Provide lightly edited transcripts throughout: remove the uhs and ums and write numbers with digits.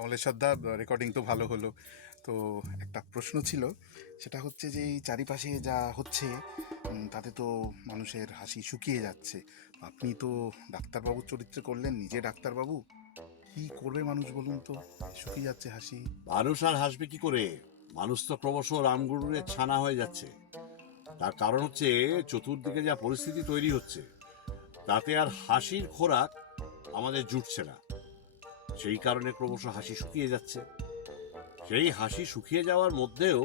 কমলেশ্বর দা, recording তো ভালো হলো। তো একটা প্রশ্ন ছিল, সেটা হচ্ছে যে এই চারিপাশে যা হচ্ছে তাতে তো মানুষের হাসি শুকিয়ে যাচ্ছে। আপনি তো ডাক্তারবাবুর চরিত্রে করলেন, নিজে ডাক্তারবাবু, কি করবে মানুষ বলুন তো? শুকিয়ে যাচ্ছে হাসি। মানুষ আর হাসবে কি করে? মানুষ তো ক্রমশ রামগরুরের ছানা হয়ে যাচ্ছে। তার কারণ হচ্ছে চতুর্দিকে যা পরিস্থিতি তৈরি হচ্ছে, তাতে আর হাসির খোরাক আমাদের জুটছে না। সেই কারণে ক্রমশ হাসি শুকিয়ে যাচ্ছে। সেই হাসি শুকিয়ে যাওয়ার মধ্যেও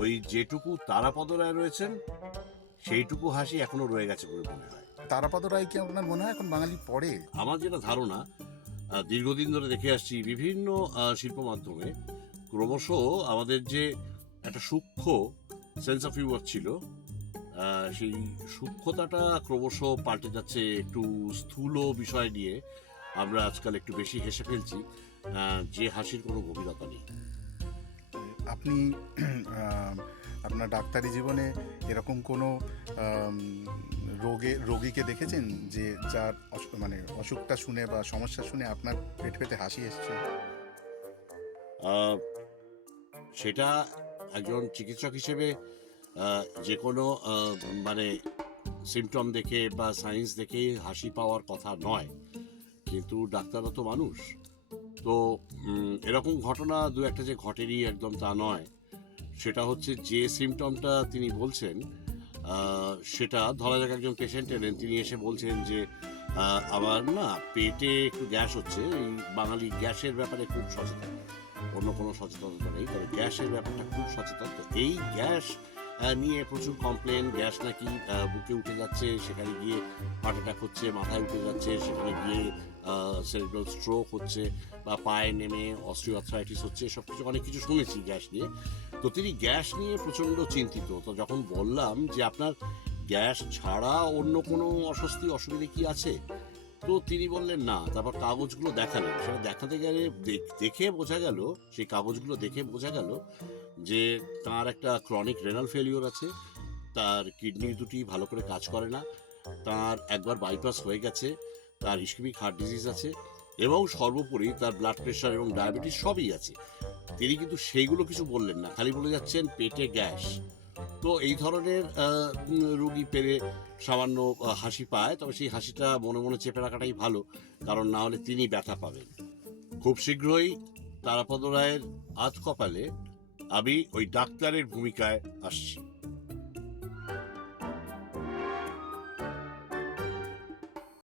ওই যেটুকু তারাপদ রায় রয়েছেন, সেইটুকু হাসি এখনো রয়ে গেছে বলে মনে হয়। তারাপদ রায় কি আপনার মনে হয় এখন বাঙালি পড়ে? আমার যেটা ধারণা, দীর্ঘদিন ধরে দেখে আসছি বিভিন্ন শিল্প মাধ্যমে, ক্রমশ আমাদের যে একটা সূক্ষ্ম সেন্স অফ হিউমার ছিল, সেই সূক্ষ্মতাটা ক্রমশ পাল্টে যাচ্ছে। একটু স্থূল বিষয় নিয়ে আমরা আজকাল একটু বেশি হেসে ফেলছি, যে হাসির কোনো গভীরতা নেই। আপনি আপনার ডাক্তারি জীবনে এরকম কোনো রোগীকে দেখেছেন যে যার মানে অসুখটা শুনে বা সমস্যা শুনে আপনার পেট পেতে হাসি এসছে? আহ, সেটা একজন চিকিৎসক হিসেবে যে কোনো মানে সিমটম দেখে বা সায়েন্স দেখে হাসি পাওয়ার কথা নয়, কিন্তু ডাক্তাররা তো মানুষ। তো এরকম ঘটনা দু একটা যে ঘটেনি একদম তা নয়। সেটা হচ্ছে যে সিমটমটা তিনি বলছেন, সেটা ধরা যাক একজন পেশেন্ট এলেন, তিনি এসে বলছেন যে আমার না পেটে একটু গ্যাস হচ্ছে। এই বাঙালি গ্যাসের ব্যাপারে খুব সচেতন, অন্য কোনো সচেতনতা নেই, তবে গ্যাসের ব্যাপারটা খুব সচেতন। তো এই গ্যাস নিয়ে প্রচুর কমপ্লেন, গ্যাস নাকি বুকে উঠে যাচ্ছে, সেখানে গিয়ে হার্ট অ্যাটাক হচ্ছে, মাথায় উঠে যাচ্ছে, সেখানে গিয়ে সেরিব্রাল স্ট্রোক হচ্ছে, বা পায়ে নেমে অস্টিওআর্থ্রাইটিস হচ্ছে, সব কিছু অনেক কিছু শুনেছি গ্যাস নিয়ে। তো তিনি গ্যাস নিয়ে প্রচণ্ড চিন্তিত। তো যখন বললাম যে আপনার গ্যাস ছাড়া অন্য কোনো অস্বস্তি অসুবিধে কি আছে, তো তিনি বললেন না। তারপর কাগজগুলো দেখালেন, সেটা দেখাতে গেলে দেখে বোঝা গেল, সেই কাগজগুলো দেখে বোঝা গেল যে তার একটা ক্রনিক রেনাল ফেলিওর আছে, তার কিডনি দুটি ভালো করে কাজ করে না, তার একবার বাইপাস হয়ে গেছে, তার ইসকেমিক হার্ট ডিজিজ আছে, এবং সর্বোপরি তার ব্লাড প্রেশার এবং ডায়াবেটিস সবই আছে। তিনি কিন্তু সেইগুলো কিছু বললেন না, খালি বলে যাচ্ছেন পেটে গ্যাস। তো এই ধরনের রুগী পেলে সামান্য হাসি পায়, তবে সেই হাসিটা মনে মনে চেপে রাখাটাই ভালো, কারণ না হলে তিনি ব্যথা পাবেন। খুব শীঘ্রই তারাপদ রায়ের আধ কপালে আমি ওই ডাক্তারের ভূমিকায় আসছি।